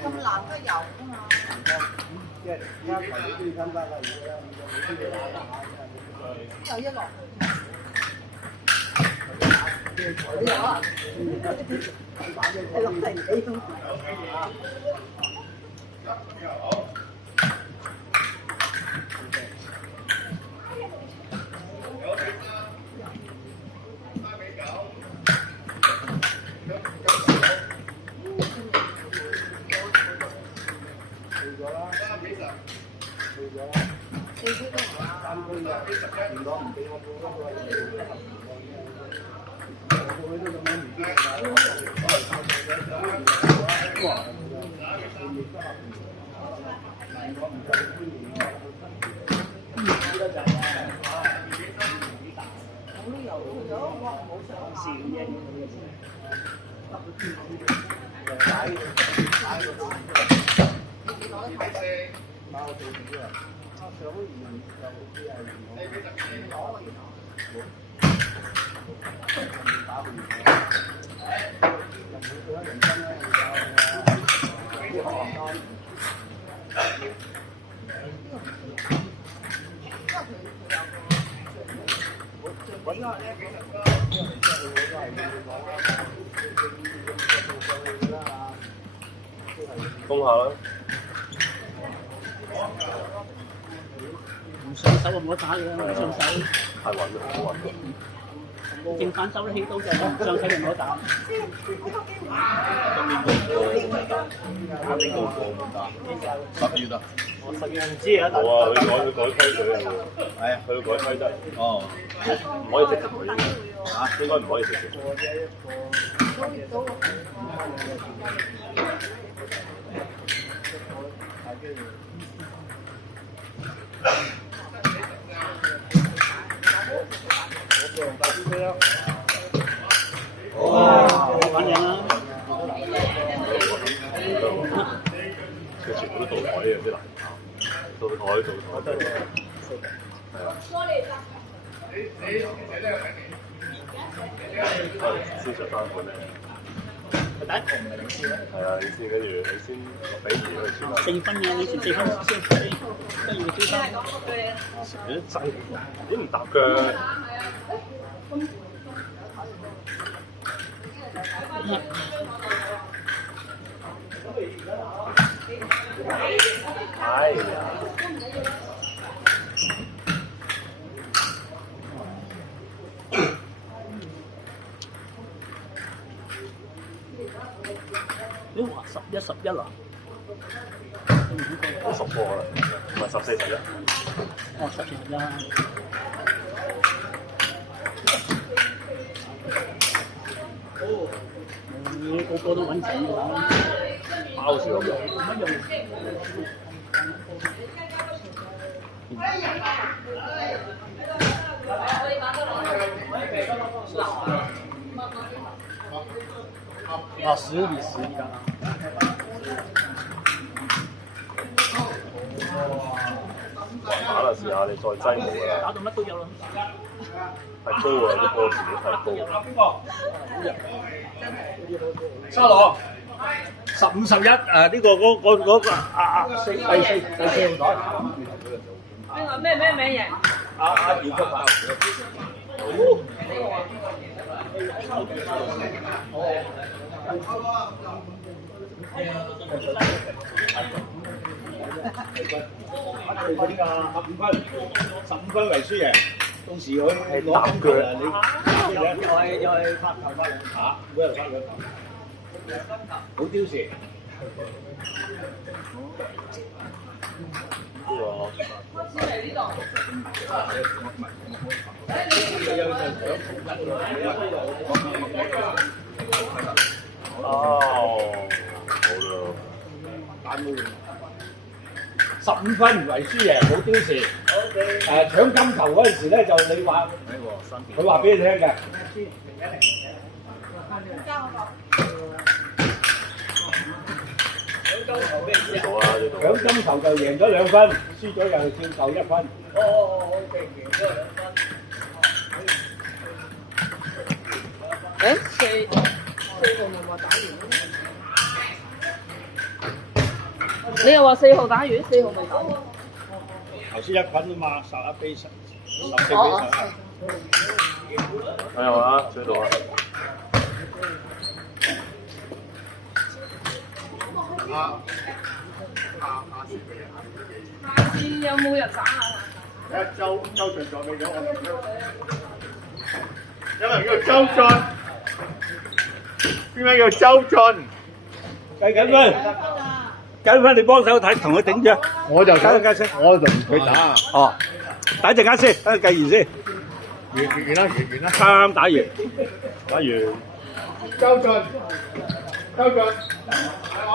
咁難都有㗎嘛。即係而家排啲啲參加啦，而家就一落係落地幾封下啦。唔上手就冇得打嘅啦，上手太穩啦，好穩。正反手都起到就上手就冇得打。今年個唔打，10月啊。我10月唔知啊，冇啊，佢改規矩啊。係啊，佢要改規則。哦。唔可以直接佢。應該唔可以直接。反應啦。佢全部都倒台嘅啲難搞，倒台。係啊。先上3盤咧。第一盤唔係領先咧。係啊，你先跟住你先比2佢先啦。4分嘅，你先4分先，跟住追分。真你唔搭腳。哎呀！你話11啊？好10波啦，唔係14、11。哦，14、11。個個都揾錢㗎啦，包少咁用。乜用？啊，15比11而家。打啦，試下你再擠冇㗎啦。打到乜都有啦。太高啊！啲波自己太高。沙羅15、11呢個嗰個第四袋。邊個咩名贏？姚福啊！15分為輸贏，到時佢攞金球啊！你又係拍頭拍兩下，每人拍兩球，好刁時。哦，好啦。15分為輸贏，冇刁時。搶金球嗰陣時咧，就你話，佢話俾你聽嘅。獎金球就贏咗2分，輸咗又照舊1分。誒4號咪話打完你又話4號打完，4號未打完。頭先1分啊嘛，11比14比11。睇下啦，追到啦。下次有冇人打啊？周俊仲未咗我，有人叫周俊，邊位叫周俊？計緊分，計分你幫手睇，同佢頂住。我就等陣間先，我就唔佢打。哦，等陣間先，等佢計完先。完啦，完啦。啱打完，打完。周俊，周俊。我